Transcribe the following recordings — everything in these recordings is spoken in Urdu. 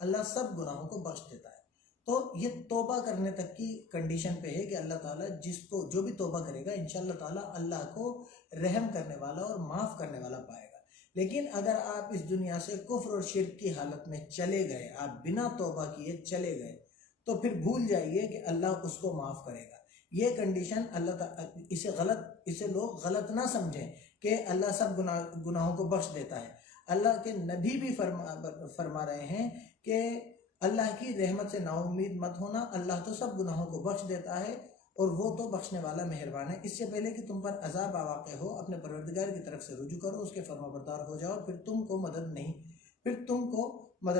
اللہ سب گناہوں کو بخش دیتا ہے۔ تو یہ توبہ کرنے تک کی کنڈیشن پہ ہے کہ اللہ تعالیٰ جس کو جو بھی توبہ کرے گا انشاءاللہ تعالیٰ اللہ کو رحم کرنے والا اور معاف کرنے والا پائے گا۔ لیکن اگر آپ اس دنیا سے کفر اور شرک کی حالت میں چلے گئے، آپ بنا توبہ کیے چلے گئے، تو پھر بھول جائیے کہ اللہ اس کو معاف کرے گا۔ یہ کنڈیشن اللہ تعالیٰ اسے لوگ غلط نہ سمجھیں کہ اللہ سب گناہوں کو بخش دیتا ہے۔ اللہ کے نبی بھی فرما رہے ہیں کہ اللہ کی رحمت سے نا امید مت ہونا، اللہ تو سب گناہوں کو بخش دیتا ہے اور وہ تو بخشنے والا مہربان ہے۔ اس سے پہلے کہ تم پر عذاب واقع ہو اپنے پروردگار کی طرف سے رجوع کرو، اس کے فرما بردار ہو جاؤ، پھر تم کو مدد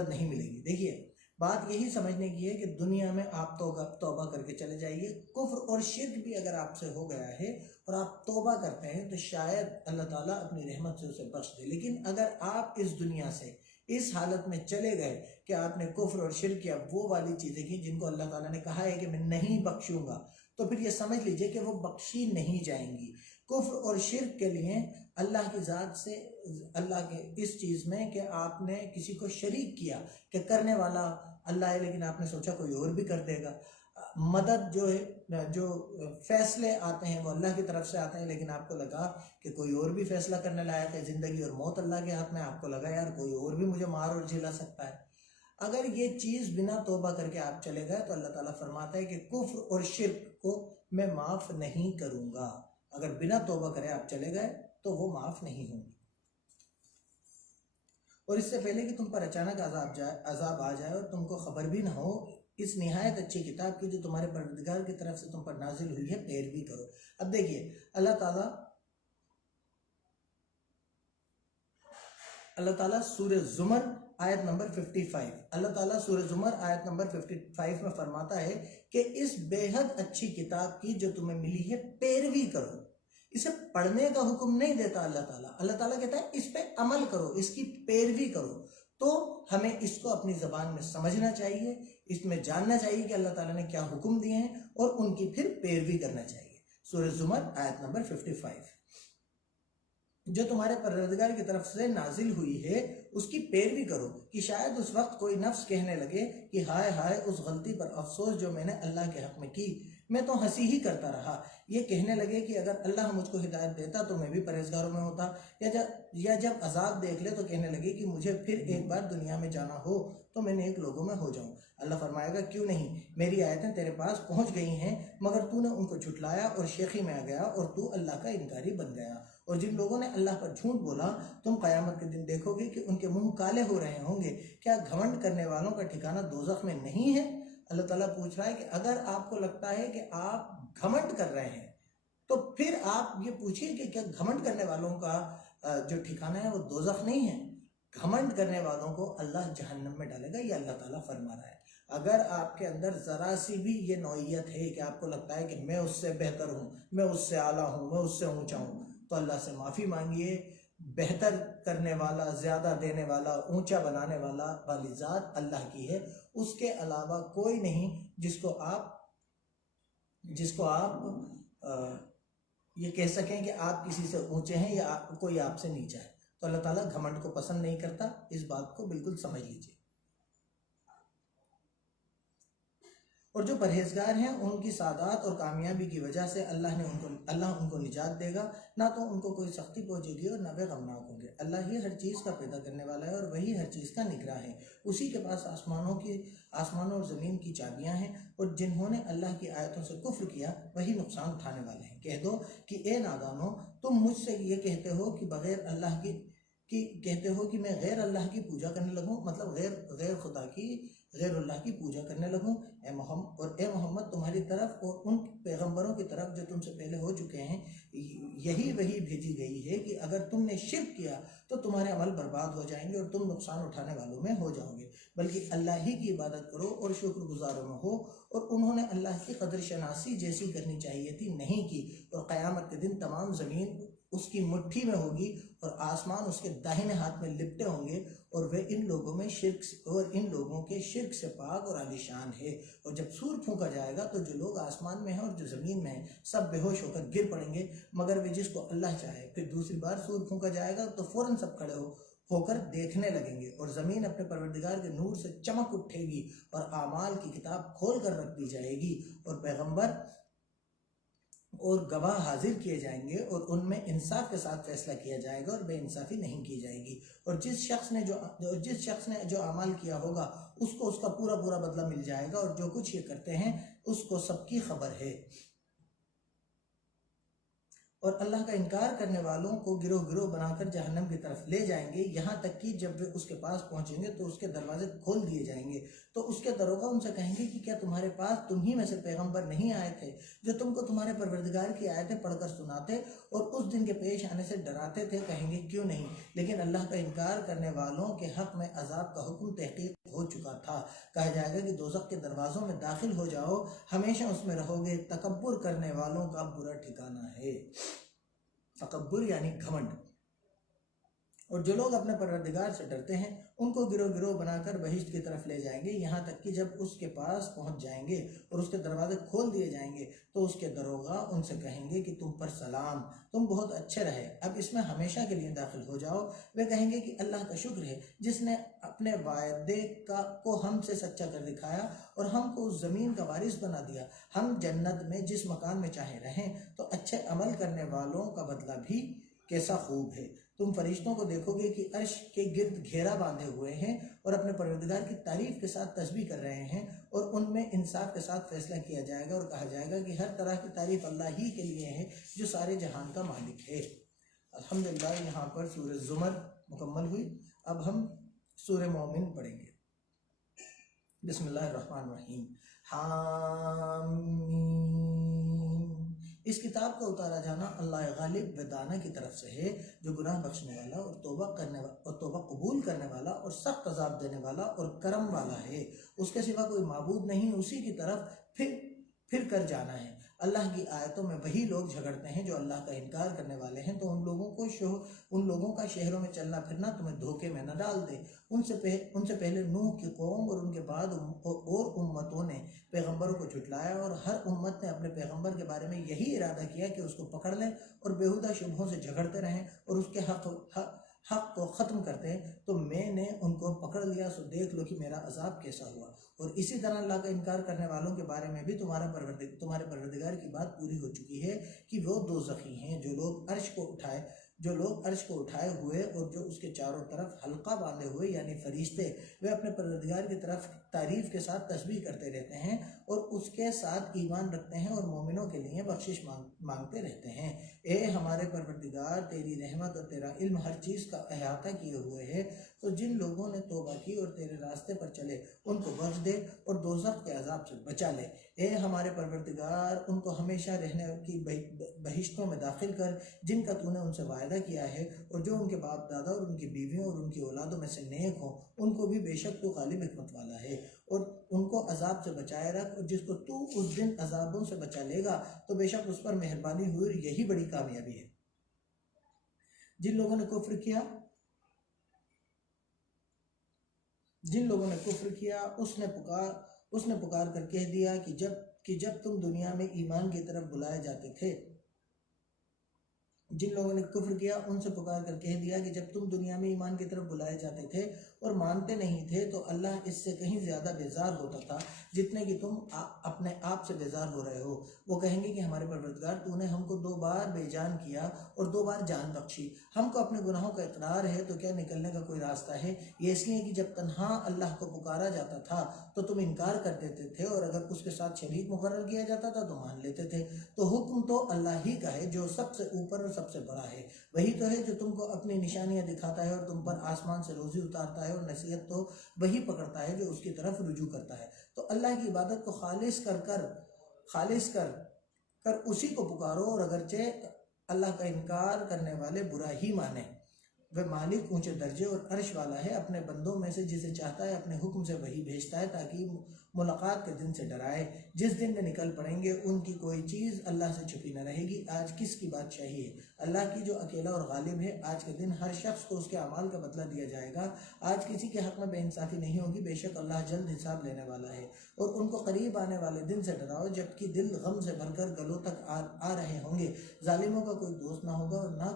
نہیں ملے گی۔ دیکھیے بات یہی سمجھنے کی ہے کہ دنیا میں آپ توبہ کر کے چلے جائیے۔ کفر اور شرک بھی اگر آپ سے ہو گیا ہے اور آپ توبہ کرتے ہیں تو شاید اللہ تعالیٰ اپنی رحمت سے اسے بخش دے۔ لیکن اگر آپ اس دنیا سے اس حالت میں چلے گئے کہ آپ نے کفر اور شرک کیا، وہ والی چیزیں کی جن کو اللہ تعالیٰ نے کہا ہے کہ میں نہیں بخشوں گا، تو پھر یہ سمجھ لیجئے کہ وہ بخشی نہیں جائیں گی۔ کفر اور شرک کے لیے اللہ کی ذات سے، اللہ کے اس چیز میں کہ آپ نے کسی کو شریک کیا کہ کرنے والا اللہ ہے لیکن آپ نے سوچا کوئی اور بھی کر دے گا۔ مدد جو ہے، جو فیصلے آتے ہیں وہ اللہ کی طرف سے آتے ہیں، لیکن آپ کو لگا کہ کوئی اور بھی فیصلہ کرنے لائق ہے، زندگی اور موت اللہ کے ہاتھ میں، آپ کو لگا یار کوئی اور بھی مجھے مار اور جھلا سکتا ہے۔ اگر یہ چیز بنا توبہ کر کے آپ چلے گئے تو اللہ تعالیٰ فرماتا ہے کہ کفر اور شرک کو میں معاف نہیں کروں گا۔ اگر بنا توبہ کرے آپ چلے گئے تو وہ معاف نہیں ہوں گی۔ اور اس سے پہلے کہ تم پر اچانک عذاب آ جائے اور تم کو خبر بھی نہ ہو، اس نہایت اچھی کتاب کی جو تمہارے پروردگار کی طرف سے تم پر نازل ہوئی ہے پیروی کرو۔ اب دیکھیے اللہ تعالیٰ سورہ زمر آیت نمبر 55، اللہ تعالیٰ سورہ زمر آیت نمبر 55 میں فرماتا ہے کہ اس بے حد اچھی کتاب کی جو تمہیں ملی ہے پیروی کرو۔ اسے پڑھنے کا حکم نہیں دیتا اللہ تعالیٰ، اللہ تعالیٰ کہتا ہے اس پہ عمل کرو، اس کی پیروی کرو۔ تو ہمیں اس کو اپنی زبان میں سمجھنا چاہیے، اس میں جاننا چاہیے کہ اللہ تعالیٰ نے کیا حکم دیے ہیں اور ان کی پھر پیروی کرنا چاہیے۔ سورہ زمر آیت نمبر 55، جو تمہارے پروردگار کی طرف سے نازل ہوئی ہے اس کی پیروی کرو، کہ شاید اس وقت کوئی نفس کہنے لگے کہ ہائے ہائے اس غلطی پر افسوس جو میں نے اللہ کے حق میں کی، میں تو ہنسی ہی کرتا رہا۔ یہ کہنے لگے کہ اگر اللہ مجھ کو ہدایت دیتا تو میں بھی پرہیزگاروں میں ہوتا، یا جب عذاب دیکھ لے تو کہنے لگے کہ مجھے پھر ایک بار دنیا میں جانا ہو تو میں نیک لوگوں میں ہو جاؤں۔ اللہ فرمائے گا کیوں نہیں، میری آیتیں تیرے پاس پہنچ گئی ہیں مگر تو نے ان کو جھٹلایا اور شیخی میں آ گیا اور تو اللہ کا انکاری بن گیا۔ اور جن لوگوں نے اللہ پر جھوٹ بولا تم قیامت کے دن دیکھو گے کہ ان کے منہ کالے ہو رہے ہوں گے۔ کیا گھمنڈ کرنے والوں کا ٹھکانہ دوزخ میں نہیں ہے؟ اللہ تعالیٰ پوچھ رہا ہے کہ اگر آپ کو لگتا ہے کہ آپ گھمنڈ کر رہے ہیں تو پھر آپ یہ پوچھیے کہ کیا گھمنڈ کرنے والوں کا جو ٹھکانہ ہے وہ دوزخ نہیں ہے؟ گھمنڈ کرنے والوں کو اللہ جہنم میں ڈالے گا، یہ اللہ تعالیٰ فرما رہا ہے۔ اگر آپ کے اندر ذرا سی بھی یہ نوعیت ہے کہ آپ کو لگتا ہے کہ میں اس سے بہتر ہوں، میں اس سے اعلیٰ ہوں، میں اس سے اونچا ہوں، تو اللہ سے معافی مانگیے۔ بہتر کرنے والا، زیادہ دینے والا، اونچا بنانے والی ذات اللہ کی ہے، اس کے علاوہ کوئی نہیں جس کو آپ یہ کہہ سکیں کہ آپ کسی سے اونچے ہیں یا کوئی آپ سے نیچا ہے۔ تو اللہ تعالیٰ گھمنڈ کو پسند نہیں کرتا، اس بات کو بالکل سمجھ لیجیے۔ اور جو پرہیزگار ہیں ان کی سعادت اور کامیابی کی وجہ سے اللہ ان کو نجات دے گا، نہ تو ان کو کوئی سختی پہنچے گی اور نہ وہ غمناک ہوں گے۔ اللہ ہی ہر چیز کا پیدا کرنے والا ہے اور وہی ہر چیز کا نگراں ہے۔ اسی کے پاس آسمانوں اور زمین کی چابیاں ہیں، اور جنہوں نے اللہ کی آیتوں سے کفر کیا وہی نقصان اٹھانے والے ہیں۔ کہہ دو کہ اے نادانو، تم مجھ سے یہ کہتے ہو کہ بغیر اللہ کی کہتے ہو کہ میں غیر اللہ کی پوجا کرنے لگوں، مطلب غیر خدا کی، غیر اللہ کی پوجا کرنے لگوں۔ اے محمد تمہاری طرف اور ان پیغمبروں کی طرف جو تم سے پہلے ہو چکے ہیں یہی وہی بھیجی گئی ہے کہ اگر تم نے شرک کیا تو تمہارے عمل برباد ہو جائیں گے اور تم نقصان اٹھانے والوں میں ہو جاؤ گے، بلکہ اللہ ہی کی عبادت کرو اور شکر گزاروں میں ہو۔ اور انہوں نے اللہ کی قدر شناسی جیسی کرنی چاہیے تھی نہیں کی، اور قیامت کے دن تمام زمین اس کی مٹھی میں ہوگی اور آسمان اس کے داہنے ہاتھ میں لپٹے ہوں گے، اور وہ ان لوگوں میں ان لوگوں کے شرک سے پاک اور عالیشان ہے۔ اور جب سور پھونکا جائے گا تو جو لوگ آسمان میں ہیں اور جو زمین میں ہیں سب بے ہوش ہو کر گر پڑیں گے، مگر وہ جس کو اللہ چاہے۔ پھر دوسری بار سور پھونکا جائے گا تو فوراً سب کھڑے ہو کر دیکھنے لگیں گے، اور زمین اپنے پروردگار کے نور سے چمک اٹھے گی اور اعمال کی کتاب کھول کر رکھ دی جائے گی، اور پیغمبر اور گواہ حاضر کیے جائیں گے، اور ان میں انصاف کے ساتھ فیصلہ کیا جائے گا اور بے انصافی نہیں کی جائے گی۔ اور جس شخص نے جو اعمال کیا ہوگا اس کو اس کا پورا بدلہ مل جائے گا، اور جو کچھ یہ کرتے ہیں اس کو سب کی خبر ہے۔ اور اللہ کا انکار کرنے والوں کو گروہ گروہ بنا کر جہنم کی طرف لے جائیں گے، یہاں تک کہ جب وہ اس کے پاس پہنچیں گے تو اس کے دروازے کھول دیے جائیں گے، تو اس کے داروغہ ان سے کہیں گے کہ کیا تمہارے پاس تم ہی میں سے پیغمبر نہیں آئے تھے جو تم کو تمہارے پروردگار کی آیتیں پڑھ کر سناتے اور اس دن کے پیش آنے سے ڈراتے تھے؟ کہیں گے کیوں نہیں، لیکن اللہ کا انکار کرنے والوں کے حق میں عذاب کا حکم تحقیق ہو چکا تھا۔ کہا جائے گا کہ دوزخ کے دروازوں میں داخل ہو جاؤ، ہمیشہ اس میں رہو گے، تکبر کرنے والوں کا برا ٹھکانہ ہے۔ تکبر یعنی گھمنڈ۔ اور جو لوگ اپنے پروردگار سے ڈرتے ہیں ان کو گروہ گروہ بنا کر بہشت کی طرف لے جائیں گے، یہاں تک کہ جب اس کے پاس پہنچ جائیں گے اور اس کے دروازے کھول دیے جائیں گے تو اس کے داروغہ ان سے کہیں گے کہ تم پر سلام، تم بہت اچھے رہے، اب اس میں ہمیشہ کے لیے داخل ہو جاؤ۔ وہ کہیں گے کہ اللہ کا شکر ہے جس نے اپنے وعدے کو ہم سے سچا کر دکھایا اور ہم کو اس زمین کا وارث بنا دیا، ہم جنت میں جس مکان میں چاہے رہیں، تو اچھے عمل کرنے والوں کا بدلہ بھی کیسا خوب ہے۔ تم فرشتوں کو دیکھو گے کہ عرش کے گرد گھیرا باندھے ہوئے ہیں اور اپنے پروردگار کی تعریف کے ساتھ تسبیح کر رہے ہیں، اور ان میں انصاف کے ساتھ فیصلہ کیا جائے گا، اور کہا جائے گا کہ ہر طرح کی تعریف اللہ ہی کے لیے ہے جو سارے جہان کا مالک ہے۔ الحمدللہ یہاں پر سورہ زمر مکمل ہوئی۔ اب ہم سورہ مومن پڑھیں گے۔ بسم اللہ الرحمن الرحیم۔ حامیم۔ اس کتاب کا اتارا جانا اللہ غالب و دانا کی طرف سے ہے، جو گناہ بخشنے والا اور توبہ قبول کرنے والا اور سخت عذاب دینے والا اور کرم والا ہے۔ اس کے سوا کوئی معبود نہیں، اسی کی طرف پھر کر جانا ہے۔ اللہ کی آیتوں میں وہی لوگ جھگڑتے ہیں جو اللہ کا انکار کرنے والے ہیں، تو ان لوگوں کا شہروں میں چلنا پھرنا تمہیں دھوکے میں نہ ڈال دے۔ ان سے پہلے نوح کی قوم اور ان کے بعد اور امتوں نے پیغمبروں کو جھٹلایا، اور ہر امت نے اپنے پیغمبر کے بارے میں یہی ارادہ کیا کہ اس کو پکڑ لیں اور بیہودہ شبہوں سے جھگڑتے رہیں اور اس کے حق کو ختم کرتے ہیں، تو میں نے ان کو پکڑ لیا، سو دیکھ لو کہ میرا عذاب کیسا ہوا۔ اور اسی طرح اللہ کا انکار کرنے والوں کے بارے میں بھی تمہارے پروردگار کی بات پوری ہو چکی ہے کہ وہ دوزخی ہیں جو لوگ عرش کو اٹھائے ہوئے اور جو اس کے چاروں طرف حلقہ باندھے ہوئے یعنی فرشتے، وہ اپنے پروردگار کی طرف تعریف کے ساتھ تسبیح کرتے رہتے ہیں اور اس کے ساتھ ایمان رکھتے ہیں اور مومنوں کے لیے بخشش مانگتے رہتے ہیں۔ اے ہمارے پروردگار، تیری رحمت اور تیرا علم ہر چیز کا احاطہ کیے ہوئے ہے، تو جن لوگوں نے توبہ کی اور تیرے راستے پر چلے ان کو بخش دے اور دوزخ کے عذاب سے بچا لے۔ اے ہمارے پروردگار، ان کو ہمیشہ رہنے کی بہشتوں میں داخل کر جن کا تو نے ان سے وعدہ کیا ہے، اور جو ان کے باپ دادا اور ان کی بیویوں اور ان کی اولادوں میں سے نیک ہوں ان کو بھی بے شک تو غالب حکمت والا ہے، اور ان کو عذاب سے بچائے رکھ، اور جس کو تو اس دن عذابوں سے بچا لے گا تو بے شک اس پر مہربانی ہوئی، اور یہی بڑی کامیابی ہے۔ جن لوگوں نے کفر کیا اس نے پکار کر کہہ دیا کہ جب تم دنیا میں ایمان کی طرف بلائے جاتے تھے، جن لوگوں نے کفر کیا ان سے پکار کر کہہ دیا کہ جب تم دنیا میں ایمان کی طرف بلائے جاتے تھے اور مانتے نہیں تھے، تو اللہ اس سے کہیں زیادہ بیزار ہوتا تھا جتنے کہ تم اپنے آپ سے بیزار ہو رہے ہو۔ وہ کہیں گے کہ ہمارے پروردگار، تو نے ہم کو 2 بار بے جان کیا اور 2 بار جان بخشی، ہم کو اپنے گناہوں کا اقرار ہے، تو کیا نکلنے کا کوئی راستہ ہے؟ یہ اس لیے کہ جب تنہا اللہ کو پکارا جاتا تھا تو تم انکار کر دیتے تھے، اور اگر اس کے ساتھ شریک مقرر کیا جاتا تھا تو مان لیتے تھے۔ تو حکم تو اللہ ہی کا ہے جو سب سے اوپر اور سب سے بڑا ہے، وہی تو ہے جو تم کو اپنی نشانیاں دکھاتا ہے اور تم پر آسمان سے روزی اتارتا ہے، اور نصیحت تو وہی پکڑتا ہے جو اس کی طرف رجوع کرتا ہے۔ تو اللہ کی عبادت کو خالص کر اسی کو پکارو، اور اگرچہ اللہ کا انکار کرنے والے برا ہی مانیں۔ وہ مالک اونچے درجے اور عرش والا ہے، اپنے بندوں میں سے جسے چاہتا ہے اپنے حکم سے وہی بھیجتا ہے تاکہ ملاقات کے دن سے ڈرائے۔ جس دن میں نکل پڑیں گے ان کی کوئی چیز اللہ سے چھپی نہ رہے گی۔ آج کس کی بادشاہی ہے؟ اللہ کی جو اکیلا اور غالب ہے۔ آج کے دن ہر شخص کو اس کے اعمال کا بدلہ دیا جائے گا۔ آج کسی کے حق میں بے انصافی نہیں ہوگی، بے شک اللہ جلد حساب لینے والا ہے۔ اور ان کو قریب آنے والے دن سے ڈراؤ جبکہ دل غم سے بھر کر گلوں تک آ رہے ہوں گے۔ ظالموں کا کوئی دوست نہ ہوگا اور نہ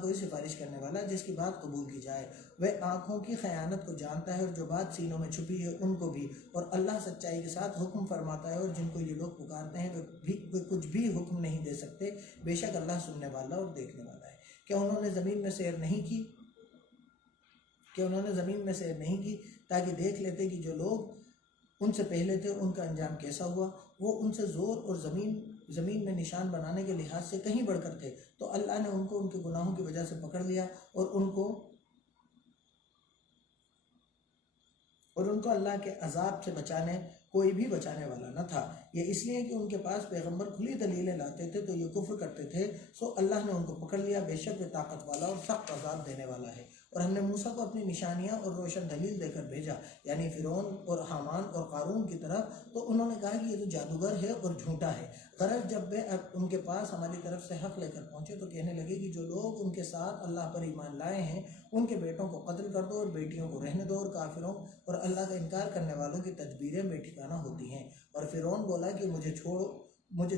کوئی سفارش کرنے والا جس کی بات قبول کی جائے۔ وہ آنکھوں کی خیانت کو جانتا ہے اور جو بات سینوں میں چھپی ہے ان کو بھی، اور اللہ سچائی کے ساتھ حکم فرماتا ہے، اور جن کو یہ لوگ پکارتے ہیں وہ کچھ بھی حکم نہیں دے سکتے، بے شک اللہ سننے والا اور دیکھنے والا ہے۔ کیا انہوں نے زمین میں سیر نہیں کی تاکہ دیکھ لیتے کہ جو لوگ ان سے پہلے تھے ان کا انجام کیسا ہوا؟ وہ ان سے زور اور زمین میں نشان بنانے کے لحاظ سے کہیں بڑھ کر تھے، تو اللہ نے ان کو ان کے گناہوں کی وجہ سے پکڑ لیا، اور ان کو اللہ کے عذاب سے کوئی بھی بچانے والا نہ تھا۔ یہ اس لیے کہ ان کے پاس پیغمبر کھلی دلیلیں لاتے تھے تو یہ کفر کرتے تھے، سو اللہ نے ان کو پکڑ لیا، بے شک وہ طاقت والا اور سخت عذاب دینے والا ہے۔ اور ہم نے موسیٰ کو اپنی نشانیاں اور روشن دلیل دے کر بھیجا، یعنی فرعون اور حامان اور قارون کی طرف، تو انہوں نے کہا کہ یہ تو جادوگر ہے اور جھوٹا ہے۔ غرض جب وہ ان کے پاس ہماری طرف سے حق لے کر پہنچے تو کہنے لگے کہ جو لوگ ان کے ساتھ اللہ پر ایمان لائے ہیں ان کے بیٹوں کو قتل کر دو اور بیٹیوں کو رہنے دو، اور کافروں اور اللہ کا انکار کرنے والوں کی تدبیریں بے ٹھکانہ ہوتی ہیں۔ اور فرعون بولا کہ مجھے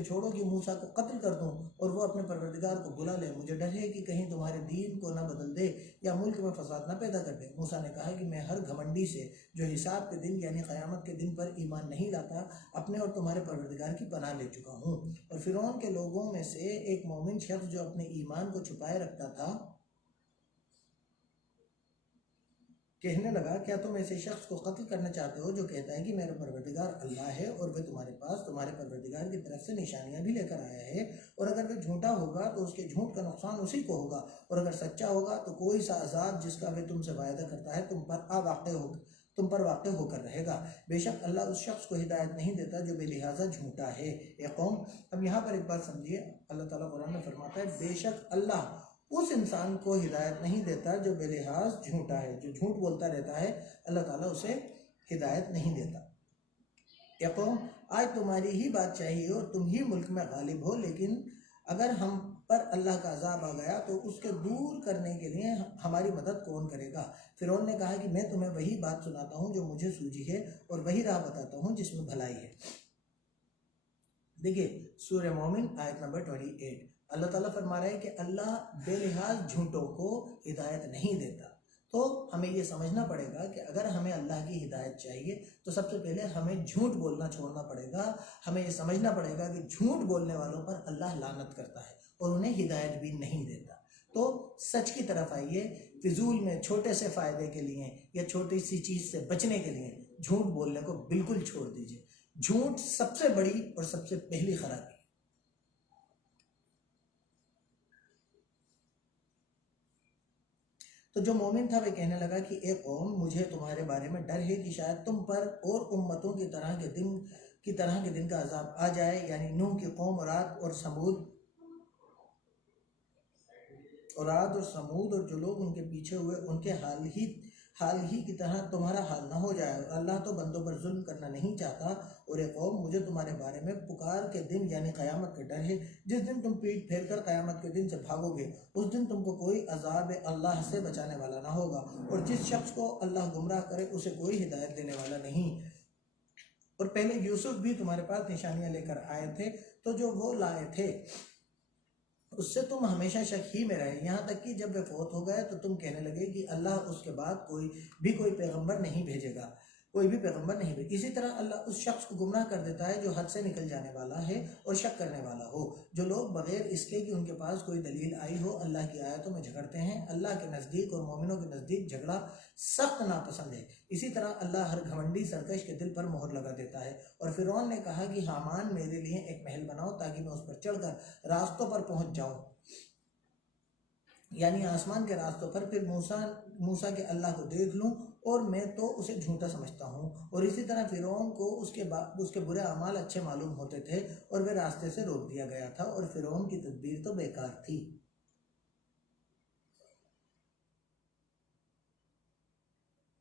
چھوڑو کہ موسیٰ کو قتل کر دوں اور وہ اپنے پروردگار کو بلا لے، مجھے ڈر ہے کہ کہیں تمہارے دین کو نہ بدل دے یا ملک میں فساد نہ پیدا کر دے۔ موسیٰ نے کہا کہ میں ہر گھمنڈی سے جو حساب کے دن یعنی قیامت کے دن پر ایمان نہیں لاتا اپنے اور تمہارے پروردگار کی پناہ لے چکا ہوں۔ اور فرعون کے لوگوں میں سے ایک مومن شخص جو اپنے ایمان کو چھپائے رکھتا تھا کہنے لگا، کیا تم ایسے شخص کو قتل کرنا چاہتے ہو جو کہتا ہے کہ میرا پروردگار اللہ ہے اور وہ تمہارے پاس تمہارے پروردگار کی طرف سے نشانیاں بھی لے کر آیا ہے؟ اور اگر وہ جھوٹا ہوگا تو اس کے جھوٹ کا نقصان اسی کو ہوگا، اور اگر سچا ہوگا تو کوئی سا عذاب جس کا وہ تم سے وعدہ کرتا ہے تم پر واقع ہو کر رہے گا۔ بے شک اللہ اس شخص کو ہدایت نہیں دیتا جو بے لہٰذا جھوٹا ہے۔ اے قوم، اب یہاں پر ایک بات سمجھیے، اللہ تعالیٰ قرآن میں فرماتا ہے بے شک اللہ اس انسان کو ہدایت نہیں دیتا جو بے لحاظ جھوٹا ہے، جو جھوٹ بولتا رہتا ہے، اللہ تعالیٰ اسے ہدایت نہیں دیتا۔ اے قوم، آج تمہاری ہی بادشاہی اور تم ہی ملک میں غالب ہو، لیکن اگر ہم پر اللہ کا عذاب آ گیا تو اس کے دور کرنے کے لیے ہماری مدد کون کرے گا؟ فرعون نے کہا کہ میں تمہیں وہی بات سناتا ہوں جو مجھے سوجی ہے اور وہی راہ بتاتا ہوں جس میں بھلائی ہے۔ دیکھیے سورہ مومن آیت نمبر 28، اللہ تعالیٰ فرما رہا ہے کہ اللہ بے لحاظ جھوٹوں کو ہدایت نہیں دیتا۔ تو ہمیں یہ سمجھنا پڑے گا کہ اگر ہمیں اللہ کی ہدایت چاہیے تو سب سے پہلے ہمیں جھوٹ بولنا چھوڑنا پڑے گا۔ ہمیں یہ سمجھنا پڑے گا کہ جھوٹ بولنے والوں پر اللہ لعنت کرتا ہے اور انہیں ہدایت بھی نہیں دیتا۔ تو سچ کی طرف آئیے، فضول میں چھوٹے سے فائدے کے لیے یا چھوٹی سی چیز سے بچنے کے لیے جھوٹ بولنے کو بالکل چھوڑ دیجیے۔ جھوٹ سب سے بڑی اور سب سے پہلی خرابی۔ تو جو مومن تھا وہ کہنے لگا کہ اے قوم، مجھے تمہارے بارے میں ڈر ہے کہ شاید تم پر اور امتوں کی طرح کے دن کا عذاب آ جائے، یعنی نوح کی قوم اور عاد اور سمود اور جو لوگ ان کے پیچھے ہوئے ان کے حال ہی کی طرح تمہارا حال نہ ہو جائے۔ اللہ تو بندوں پر ظلم کرنا نہیں چاہتا۔ اور اے قوم، مجھے تمہارے بارے میں پکار کے دن یعنی قیامت کا ڈر ہے، جس دن تم پیٹ پھیر کر قیامت کے دن سے بھاگو گے، اس دن تم کو کوئی عذاب اللہ سے بچانے والا نہ ہوگا، اور جس شخص کو اللہ گمراہ کرے اسے کوئی ہدایت دینے والا نہیں۔ اور پہلے یوسف بھی تمہارے پاس نشانیاں لے کر آئے تھے، تو جو وہ لائے تھے اس سے تم ہمیشہ شک ہی میں رہے، یہاں تک کہ جب وہ فوت ہو گئے تو تم کہنے لگے کہ اللہ اس کے بعد کوئی پیغمبر نہیں بھیجے گا، اسی طرح اللہ اس شخص کو گمراہ کر دیتا ہے جو حد سے نکل جانے والا ہے اور شک کرنے والا ہو۔ جو لوگ بغیر اس کے کہ ان کے پاس کوئی دلیل آئی ہو اللہ کی آیتوں میں جھگڑتے ہیں، اللہ کے نزدیک اور مومنوں کے نزدیک جھگڑا سخت ناپسند ہے۔ اسی طرح اللہ ہر گھمنڈی سرکش کے دل پر مہر لگا دیتا ہے۔ اور فرعون نے کہا کہ حامان میرے لیے ایک محل بناؤ تاکہ میں اس پر چڑھ کر راستوں پر پہنچ جاؤں، یعنی آسمان کے راستوں پر، پھر موسیٰ کے اللہ کو دیکھ لوں، اور میں تو اسے جھوٹا سمجھتا ہوں۔ اور اسی طرح فرعون کو اس کے برے اعمال اچھے معلوم ہوتے تھے اور وہ راستے سے روک دیا گیا تھا، اور فرعون کی تدبیر تو بیکار تھی۔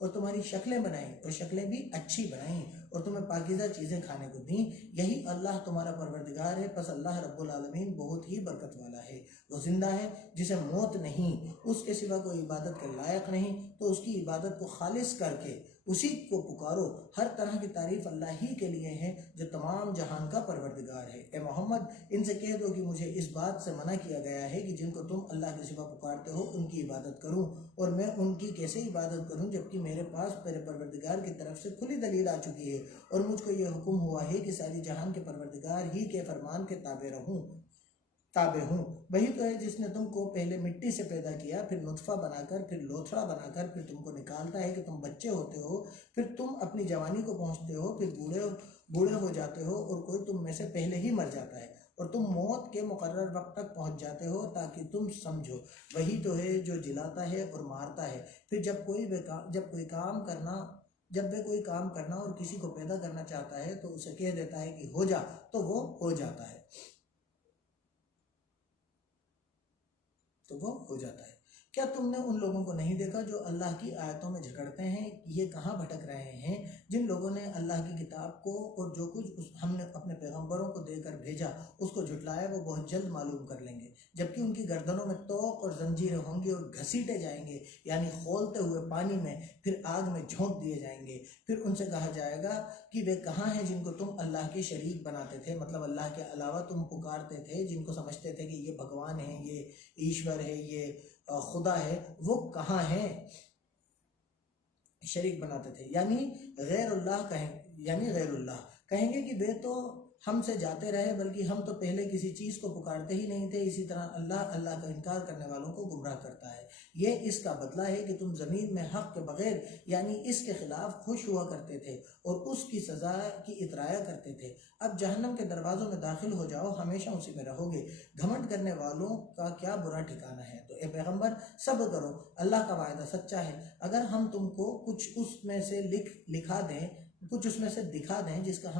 اور تمہاری شکلیں بنائیں اور شکلیں بھی اچھی بنائیں اور تمہیں پاکیزہ چیزیں کھانے کو دیں، یہی اللہ تمہارا پروردگار ہے، پس اللہ رب العالمین بہت ہی برکت والا ہے، وہ زندہ ہے جسے موت نہیں، اس کے سوا کوئی عبادت کے لائق نہیں، تو اس کی عبادت کو خالص کر کے اسی کو پکارو، ہر طرح کی تعریف اللہ ہی کے لیے ہے جو تمام جہان کا پروردگار ہے۔ اے محمد ان سے کہہ دو کہ مجھے اس بات سے منع کیا گیا ہے کہ جن کو تم اللہ کے سوا پکارتے ہو ان کی عبادت کروں، اور میں ان کی کیسے عبادت کروں جبکہ میرے پاس میرے پروردگار کی طرف سے کھلی دلیل آ چکی ہے، اور مجھ کو یہ حکم ہوا ہے کہ ساری جہان کے پروردگار ہی کے فرمان کے تابع ہوں۔ وہی تو ہے جس نے تم کو پہلے مٹی سے پیدا کیا، پھر نطفہ بنا کر، پھر لوتھڑا بنا کر، پھر تم کو نکالتا ہے کہ تم بچے ہوتے ہو، پھر تم اپنی جوانی کو پہنچتے ہو، پھر بوڑھے ہو جاتے ہو، اور کوئی تم میں سے پہلے ہی مر جاتا ہے، اور تم موت کے مقرر وقت تک پہنچ جاتے ہو تاکہ تم سمجھو۔ وہی تو ہے جو جلاتا ہے اور مارتا ہے، پھر جب کوئی کام کرنا اور کسی کو پیدا کرنا چاہتا ہے تو اسے کہہ دیتا ہے کہ ہو جا، تو وہ ہو جاتا ہے۔ کیا تم نے ان لوگوں کو نہیں دیکھا جو اللہ کی آیتوں میں جھگڑتے ہیں؟ یہ کہاں بھٹک رہے ہیں؟ جن لوگوں نے اللہ کی کتاب کو اور جو کچھ ہم نے اپنے پیغمبروں کو دے کر بھیجا اس کو جھٹلایا، وہ بہت جلد معلوم کر لیں گے، جبکہ ان کی گردنوں میں طوق اور زنجیریں ہوں گی اور گھسیٹے جائیں گے، یعنی کھولتے ہوئے پانی میں، پھر آگ میں جھونک دیے جائیں گے۔ پھر ان سے کہا جائے گا کہ وہ کہاں ہیں جن کو تم اللہ کے شریک بناتے تھے، مطلب اللہ کے علاوہ تم پکارتے تھے، جن کو سمجھتے تھے کہ یہ بھگوان ہے، یہ ایشور ہے، یہ خدا ہے، وہ کہاں ہیں؟ شریک بناتے تھے، یعنی غیر اللہ کہیں گے کہ وہ تو ہم سے جاتے رہے، بلکہ ہم تو پہلے کسی چیز کو پکارتے ہی نہیں تھے۔ اسی طرح اللہ کا انکار کرنے والوں کو گمراہ کرتا ہے۔ یہ اس کا بدلہ ہے کہ تم زمین میں حق کے بغیر یعنی اس کے خلاف خوش ہوا کرتے تھے اور اس کی سزا کی اطرایا کرتے تھے۔ اب جہنم کے دروازوں میں داخل ہو جاؤ، ہمیشہ اسی میں رہو گے۔ گھمنڈ کرنے والوں کا کیا برا ٹھکانہ ہے۔ تو اے پیغمبر صبر کرو، اللہ کا وعدہ سچا ہے۔ اگر ہم تم کو کچھ اس میں سے دکھا دیں جس کا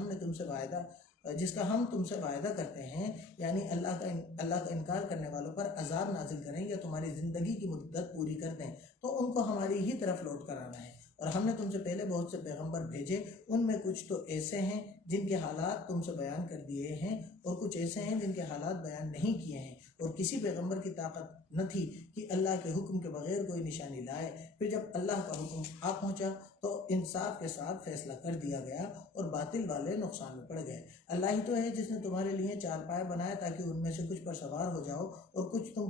ہم تم سے وعدہ کرتے ہیں، یعنی اللہ کا انکار کرنے والوں پر عذاب نازل کریں یا تمہاری زندگی کی مدت پوری کر دیں، تو ان کو ہماری ہی طرف لوٹ کر آنا ہے۔ اور ہم نے تم سے پہلے بہت سے پیغمبر بھیجے، ان میں کچھ تو ایسے ہیں جن کے حالات تم سے بیان کر دیے ہیں، اور کچھ ایسے ہیں جن کے حالات بیان نہیں کیے ہیں، اور کسی پیغمبر کی طاقت نہ تھی کہ اللہ کے حکم کے بغیر کوئی نشانی لائے۔ پھر جب اللہ کا حکم آ پہنچا تو انصاف کے ساتھ فیصلہ کر دیا گیا اور باطل والے نقصان میں پڑ گئے۔ اللہ ہی تو ہے جس نے تمہارے لیے چارپائے بنائے تاکہ ان میں سے کچھ پر سوار ہو جاؤ اور کچھ کو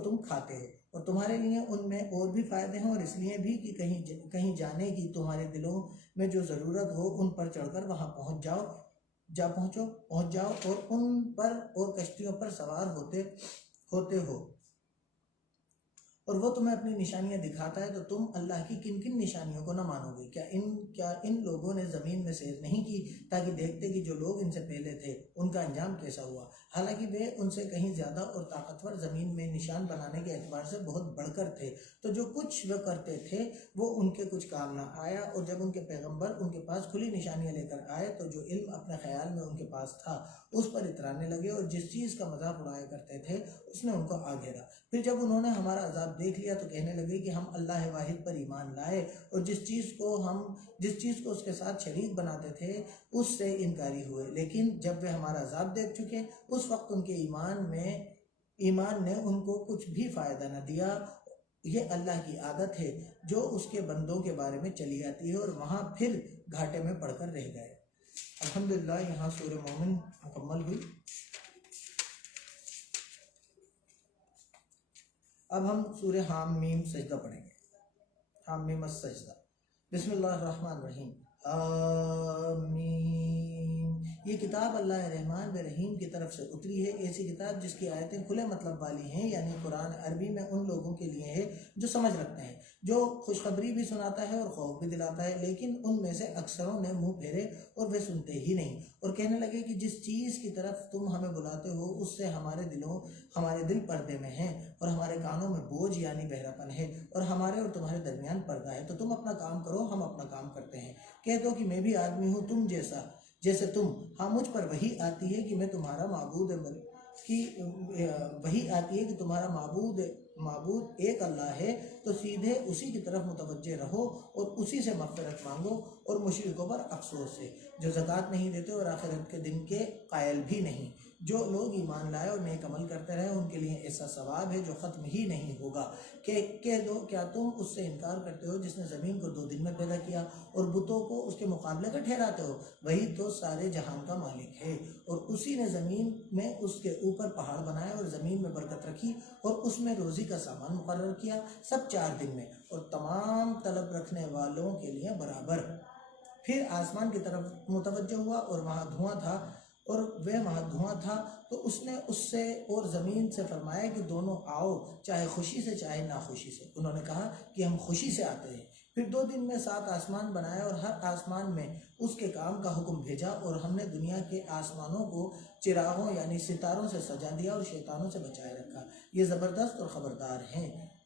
تم کھاتے ہو، اور تمہارے لیے ان میں اور بھی فائدے ہیں، اور اس لیے بھی کہ کہیں جانے کی تمہارے دلوں میں جو ضرورت ہو ان پر چڑھ کر وہاں پہنچ جاؤ اور ان پر اور کشتیوں پر سوار ہوتے ہو، اور وہ تمہیں اپنی نشانیاں دکھاتا ہے، تو تم اللہ کی کن کن نشانیوں کو نہ مانو گے؟ کیا ان لوگوں نے زمین میں سیر نہیں کی تاکہ دیکھتے کہ جو لوگ ان سے پہلے تھے ان کا انجام کیسا ہوا؟ حالانکہ وہ ان سے کہیں زیادہ اور طاقتور زمین میں نشان بنانے کے اعتبار سے بہت بڑھ کر تھے، تو جو کچھ وہ کرتے تھے وہ ان کے کچھ کام نہ آیا، اور جب ان کے پیغمبر ان کے پاس کھلی نشانیاں لے کر آئے تو جو علم اپنے خیال میں ان کے پاس تھا اس پر اترانے لگے، اور جس چیز کا مذاق اڑایا کرتے تھے اس نے ان کو آ گھیرا۔ پھر جب انہوں نے ہمارا عذاب دیکھ لیا تو کہنے لگے کہ ہم اللہ واحد پر ایمان لائے، اور جس چیز کو اس کے ساتھ شریک بناتے تھے اس سے انکاری ہوئے، لیکن جب وہ ہمارا عذاب دیکھ چکے اس وقت ان کے ایمان نے ان کو کچھ بھی فائدہ نہ دیا۔ یہ اللہ کی عادت ہے جو اس کے بندوں کے بارے میں چلی آتی ہے، اور وہاں پھر گھاٹے میں پڑ کر رہ گئے۔ الحمدللہ یہاں سورہ مومن مکمل ہوئی۔ اب ہم سورہ حام میم سجدہ پڑھیں گے۔ حام میم السجدہ۔ بسم اللہ الرحمن الرحیم۔ آمین۔ یہ کتاب اللہ رحمان و رحیم کی طرف سے اتری ہے، ایسی کتاب جس کی آیتیں کھلے مطلب والی ہیں، یعنی قرآن عربی میں ان لوگوں کے لیے ہے جو سمجھ رکھتے ہیں، جو خوشخبری بھی سناتا ہے اور خوف بھی دلاتا ہے، لیکن ان میں سے اکثروں نے منہ پھیرے اور وہ سنتے ہی نہیں، اور کہنے لگے کہ جس چیز کی طرف تم ہمیں بلاتے ہو اس سے ہمارے دل پردے میں ہیں، اور ہمارے کانوں میں بوجھ یعنی بہراپن ہے، اور ہمارے اور تمہارے درمیان پردہ ہے، تو تم اپنا کام کرو، ہم اپنا کام کرتے ہیں۔ کہہ دو کہ میں بھی آدمی ہوں تم جیسے تم، ہاں مجھ پر وحی آتی ہے کہ میں تمہارا معبود معبود ایک اللہ ہے تو سیدھے اسی کی طرف متوجہ رہو اور اسی سے مغفرت مانگو، اور مشرکوں پر افسوس ہے جو زکوٰۃ نہیں دیتے اور آخرت کے دن کے قائل بھی نہیں۔ جو لوگ ایمان لائے اور نیک عمل کرتے رہے ان کے لیے ایسا ثواب ہے جو ختم ہی نہیں ہوگا۔ کہ کہہ دو کیا تم اس سے انکار کرتے ہو جس نے زمین کو 2 دن میں پیدا کیا اور بتوں کو اس کے مقابلے کا ٹھہراتے ہو؟ وہی تو سارے جہان کا مالک ہے، اور اسی نے زمین میں اس کے اوپر پہاڑ بنائے اور زمین میں برکت رکھی اور اس میں روزی کا سامان مقرر کیا، سب 4 دن میں، اور تمام طلب رکھنے والوں کے لیے برابر۔ پھر آسمان کی طرف متوجہ ہوا اور وہاں دھواں تھا، اور وہ وہاں دھواں تھا تو اس نے اس سے اور زمین سے فرمایا کہ دونوں آؤ، چاہے خوشی سے چاہے ناخوشی سے۔ انہوں نے کہا کہ ہم خوشی سے آتے ہیں۔ پھر 2 دن میں 7 آسمان بنائے اور ہر آسمان میں اس کے کام کا حکم بھیجا، اور ہم نے دنیا کے آسمانوں کو چراغوں یعنی ستاروں سے سجا دیا اور شیطانوں سے بچائے رکھا۔ یہ زبردست اور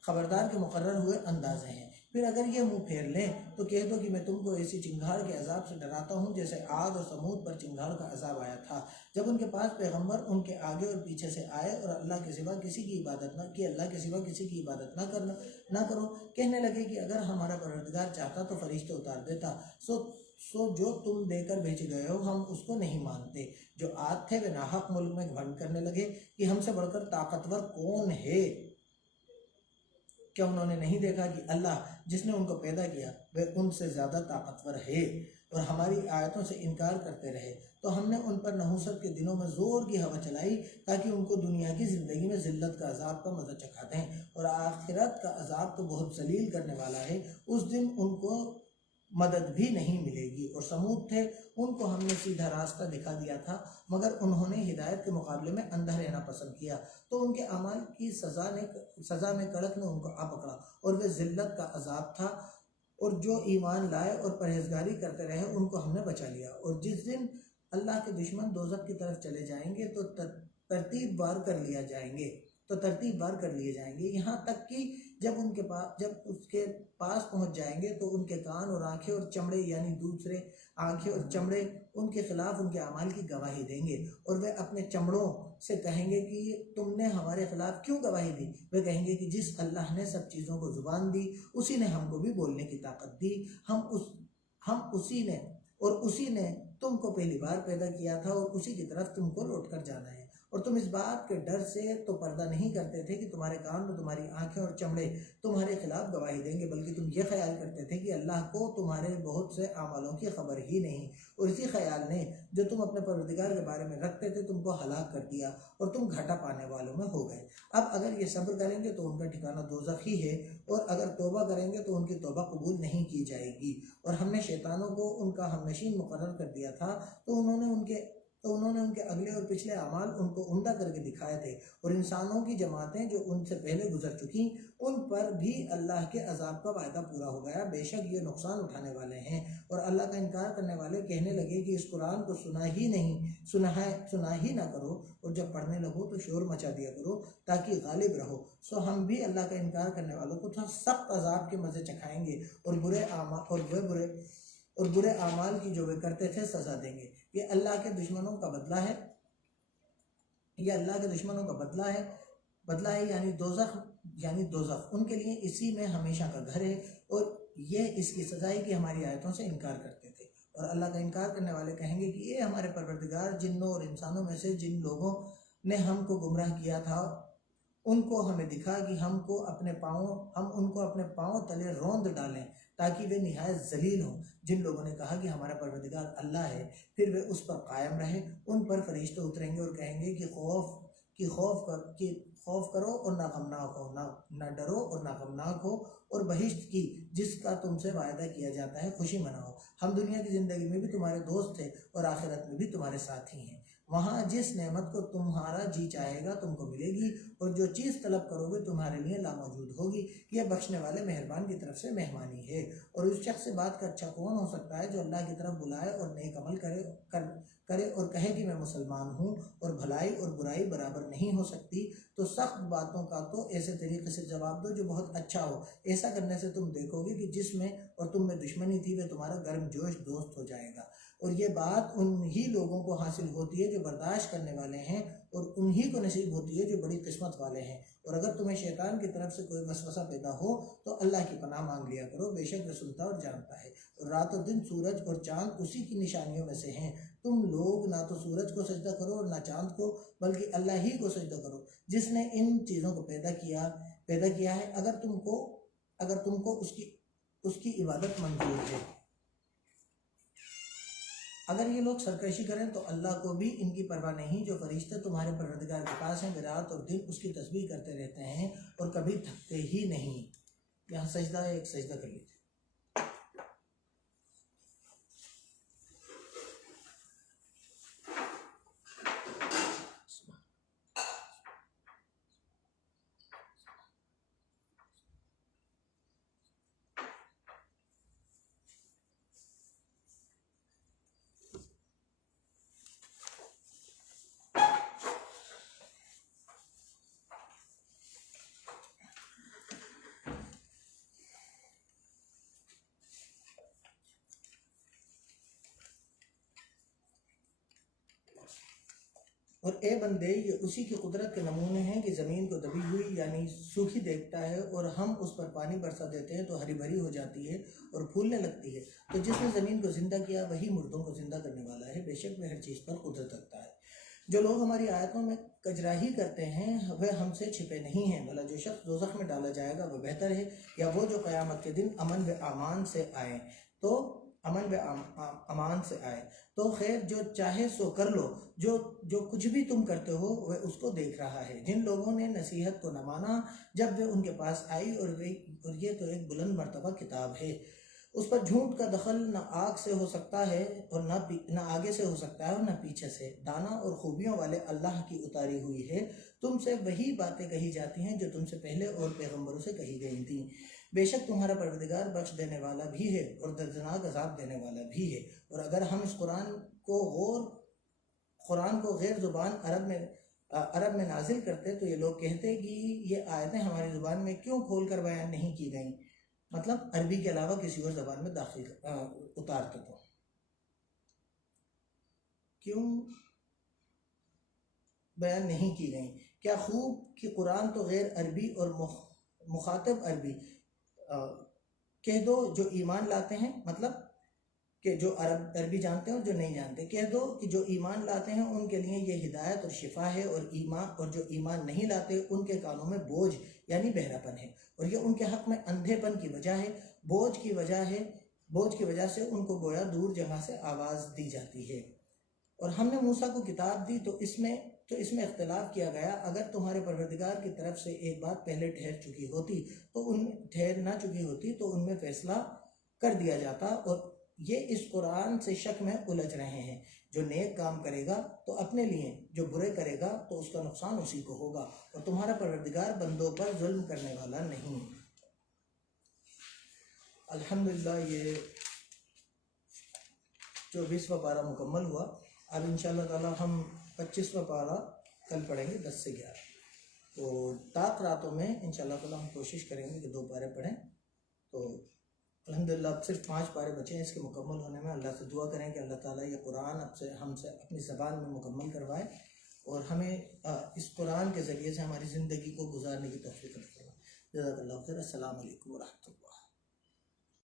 خبردار کے مقرر ہوئے اندازے ہیں۔ پھر اگر یہ منہ پھیر لیں تو کہہ دو کہ میں تم کو ایسی چنگھاڑ کے عذاب سے ڈراتا ہوں جیسے عاد اور ثمود پر چنگھاڑ کا عذاب آیا تھا، جب ان کے پاس پیغمبر ان کے آگے اور پیچھے سے آئے اور اللہ کے سوا کسی کی عبادت نہ کرو، کہنے لگے کہ اگر ہمارا پروردگار چاہتا تو فرشتے اتار دیتا، سو جو تم دے کر بھیجے گئے ہو ہم اس کو نہیں مانتے۔ جو عاد تھے وہ ناحق ملک میں گھمنڈ کرنے لگے کہ ہم سے بڑھ کر طاقتور کون ہے۔ کیا انہوں نے نہیں دیکھا کہ اللہ جس نے ان کو پیدا کیا وہ ان سے زیادہ طاقتور ہے؟ اور ہماری آیتوں سے انکار کرتے رہے تو ہم نے ان پر نحوست کے دنوں میں زور کی ہوا چلائی تاکہ ان کو دنیا کی زندگی میں ذلت کا عذاب کا مزہ چکھا دیں، اور آخرت کا عذاب تو بہت ذلیل کرنے والا ہے، اس دن ان کو مدد بھی نہیں ملے گی۔ اور سمود تھے، ان کو ہم نے سیدھا راستہ دکھا دیا تھا مگر انہوں نے ہدایت کے مقابلے میں اندھا رہنا پسند کیا، تو ان کے اعمال کی سزا میں کڑک نے ان کو آ پکڑا اور وہ ذلت کا عذاب تھا۔ اور جو ایمان لائے اور پرہیزگاری کرتے رہے ان کو ہم نے بچا لیا۔ اور جس دن اللہ کے دشمن دوزخ کی طرف چلے جائیں گے تو ترتیب بار کر لیے جائیں گے، یہاں تک کہ جب اس کے پاس پہنچ جائیں گے تو ان کے کان اور آنکھیں اور چمڑے یعنی دوسرے آنکھیں اور چمڑے ان کے خلاف ان کے اعمال کی گواہی دیں گے، اور وہ اپنے چمڑوں سے کہیں گے کہ تم نے ہمارے خلاف کیوں گواہی دی؟ وہ کہیں گے کہ جس اللہ نے سب چیزوں کو زبان دی اسی نے ہم کو بھی بولنے کی طاقت دی، اسی نے تم کو پہلی بار پیدا کیا تھا اور اسی کی طرف تم کو لوٹ کر جانا ہے۔ اور تم اس بات کے ڈر سے تو پردہ نہیں کرتے تھے کہ تمہارے کان اور تمہاری آنکھیں اور چمڑے تمہارے خلاف گواہی دیں گے، بلکہ تم یہ خیال کرتے تھے کہ اللہ کو تمہارے بہت سے اعمالوں کی خبر ہی نہیں، اور اسی خیال نے جو تم اپنے پروردگار کے بارے میں رکھتے تھے تم کو ہلاک کر دیا اور تم گھاٹا پانے والوں میں ہو گئے۔ اب اگر یہ صبر کریں گے تو ان کا ٹھکانہ دوزخ ہی ہے، اور اگر توبہ کریں گے تو ان کی توبہ قبول نہیں کی جائے گی۔ اور ہم نے شیطانوں کو ان کا ہم نشین مقرر کر دیا تھا تو انہوں نے ان کے اگلے اور پچھلے اعمال ان کو عمدہ کر کے دکھائے تھے، اور انسانوں کی جماعتیں جو ان سے پہلے گزر چکیں ان پر بھی اللہ کے عذاب کا وعدہ پورا ہو گیا، بے شک یہ نقصان اٹھانے والے ہیں۔ اور اللہ کا انکار کرنے والے کہنے لگے کہ اس قرآن کو سنا ہی نہ کرو، اور جب پڑھنے لگو تو شور مچا دیا کرو تاکہ غالب رہو۔ سو ہم بھی اللہ کا انکار کرنے والوں کو سخت عذاب کے مزے چکھائیں گے اور برے اعمال کی جو وہ کرتے تھے سزا دیں گے۔ یہ اللہ کے دشمنوں کا بدلہ ہے، بدلہ ہے یعنی دوزخ ان کے لیے اسی میں ہمیشہ کا گھر ہے، اور یہ اس کی سزا ہے کہ ہماری آیتوں سے انکار کرتے تھے۔ اور اللہ کا انکار کرنے والے کہیں گے کہ یہ ہمارے پروردگار، جنوں اور انسانوں میں سے جن لوگوں نے ہم کو گمراہ کیا تھا ان کو ہمیں دکھا کہ ہم ان کو اپنے پاؤں تلے روند ڈالیں تاکہ وہ نہایت ذلیل ہوں۔ جن لوگوں نے کہا کہ ہمارا پروردگار اللہ ہے پھر وہ اس پر قائم رہے، ان پر فرشتے اتریں گے اور کہیں گے کہ خوف کرو اور نہ غمناک ہو، نہ ڈرو اور نہ غمناک ہو، اور بہشت کی جس کا تم سے وعدہ کیا جاتا ہے خوشی مناؤ۔ ہم دنیا کی زندگی میں بھی تمہارے دوست تھے اور آخرت میں بھی تمہارے ساتھی ہیں۔ وہاں جس نعمت کو تمہارا جی چاہے گا تم کو ملے گی، اور جو چیز طلب کرو گے تمہارے لیے لاموجود ہوگی۔ یہ بخشنے والے مہربان کی طرف سے مہمانی ہے۔ اور اس شخص سے بات کا اچھا کون ہو سکتا ہے جو اللہ کی طرف بلائے اور نیک عمل کرے اور کہے کہ میں مسلمان ہوں، اور بھلائی اور برائی برابر نہیں ہو سکتی، تو سخت باتوں کا تو ایسے طریقے سے جواب دو جو بہت اچھا ہو۔ ایسا کرنے سے تم دیکھو گے کہ جس میں اور تم میں دشمنی تھی وہ تمہارا گرم جوش دوست ہو جائے گا۔ اور یہ بات انہی لوگوں کو حاصل ہوتی ہے جو برداشت کرنے والے ہیں، اور انہی کو نصیب ہوتی ہے جو بڑی قسمت والے ہیں۔ اور اگر تمہیں شیطان کی طرف سے کوئی وسوسہ پیدا ہو تو اللہ کی پناہ مانگ لیا کرو، بے شک وہ سنتا اور جانتا ہے۔ اور رات اور دن، سورج اور چاند اسی کی نشانیوں میں سے ہیں۔ تم لوگ نہ تو سورج کو سجدہ کرو اور نہ چاند کو، بلکہ اللہ ہی کو سجدہ کرو جس نے ان چیزوں کو پیدا کیا ہے، اگر تم کو اس کی عبادت منظور ہے۔ اگر یہ لوگ سرکشی کریں تو اللہ کو بھی ان کی پرواہ نہیں، جو فرشتے تمہارے پروردگار کے پاس ہیں، رات اور دن اس کی تسبیح کرتے رہتے ہیں اور کبھی تھکتے ہی نہیں۔ یہاں سجدہ ہے، ایک سجدہ کر لیجیے۔ اور اے بندے، یہ اسی کی قدرت کے نمونے ہیں کہ زمین کو دبی ہوئی یعنی سوکھی دیکھتا ہے، اور ہم اس پر پانی برسا دیتے ہیں تو ہری بھری ہو جاتی ہے اور پھولنے لگتی ہے۔ تو جس نے زمین کو زندہ کیا وہی مردوں کو زندہ کرنے والا ہے، بے شک وہ ہر چیز پر قدرت رکھتا ہے۔ جو لوگ ہماری آیتوں میں کجراہی کرتے ہیں وہ ہم سے چھپے نہیں ہیں، بھلا جو شخص دوزخ میں ڈالا جائے گا وہ بہتر ہے یا وہ جو قیامت کے دن امن و امان سے آئے تو خیر جو چاہے سو کر لو، جو کچھ بھی تم کرتے ہو وہ اس کو دیکھ رہا ہے۔ جن لوگوں نے نصیحت کو نہ مانا جب وہ ان کے پاس آئی، اور یہ تو ایک بلند مرتبہ کتاب ہے، اس پر جھوٹ کا دخل نہ آگ سے ہو سکتا ہے اور نہ آگے سے ہو سکتا ہے اور نہ پیچھے سے۔ دانا اور خوبیوں والے اللہ کی اتاری ہوئی ہے، تم سے وہی باتیں کہی جاتی ہیں جو تم سے پہلے اور پیغمبروں سے کہی گئی تھیں۔ بے شک تمہارا پروردگار بخش دینے والا بھی ہے اور دردناک عذاب دینے والا بھی ہے۔ اور اگر ہم اس قرآن کو غیر زبان عرب میں نازل کرتے تو یہ لوگ کہتے کہ یہ آیتیں ہماری زبان میں کیوں کھول کر بیان نہیں کی گئیں، مطلب عربی کے علاوہ کسی اور زبان میں اتارتے تو کیوں بیان نہیں کی گئیں۔ کیا خوب کہ قرآن تو غیر عربی اور مخاطب عربی، کہہ دو جو ایمان لاتے ہیں، مطلب کہ جو عربی جانتے ہیں اور جو نہیں جانتے، کہہ دو کہ جو ایمان لاتے ہیں ان کے لیے یہ ہدایت اور شفا ہے، اور جو ایمان نہیں لاتے ان کے کانوں میں بوجھ یعنی بہرا پن ہے، اور یہ ان کے حق میں اندھے پن کی وجہ ہے۔ بوجھ کی وجہ سے ان کو گویا دور جگہ سے آواز دی جاتی ہے۔ اور ہم نے موسیٰ کو کتاب دی تو اس میں اختلاف کیا گیا، اگر تمہارے پروردگار کی طرف سے ایک بات پہلے ٹھہر نہ چکی ہوتی تو ان میں فیصلہ کر دیا جاتا، اور یہ اس قرآن سے شک میں الجھ رہے ہیں۔ جو نیک کام کرے گا تو اپنے لیے، جو برے کرے گا تو اس کا نقصان اسی کو ہوگا، اور تمہارا پروردگار بندوں پر ظلم کرنے والا نہیں۔ الحمدللہ یہ 24واں پارہ مکمل ہوا۔ اب انشاءاللہ تعالی ہم 25واں پارہ کل پڑھیں گے 10 سے 11۔ تو طاق راتوں میں انشاءاللہ تعالی ہم کوشش کریں گے کہ 2 پارے پڑھیں۔ تو الحمدللہ اب صرف 5 پارے بچے ہیں اس کے مکمل ہونے میں۔ اللہ سے دعا کریں کہ اللہ تعالیٰ یہ قرآن ہم سے اپنی زبان میں مکمل کروائے، اور ہمیں اس قرآن کے ذریعے سے ہماری زندگی کو گزارنے کی توفیق عطا فرمائے۔ جزاک اللہ خیر۔ السلام علیکم ورحمۃ اللہ۔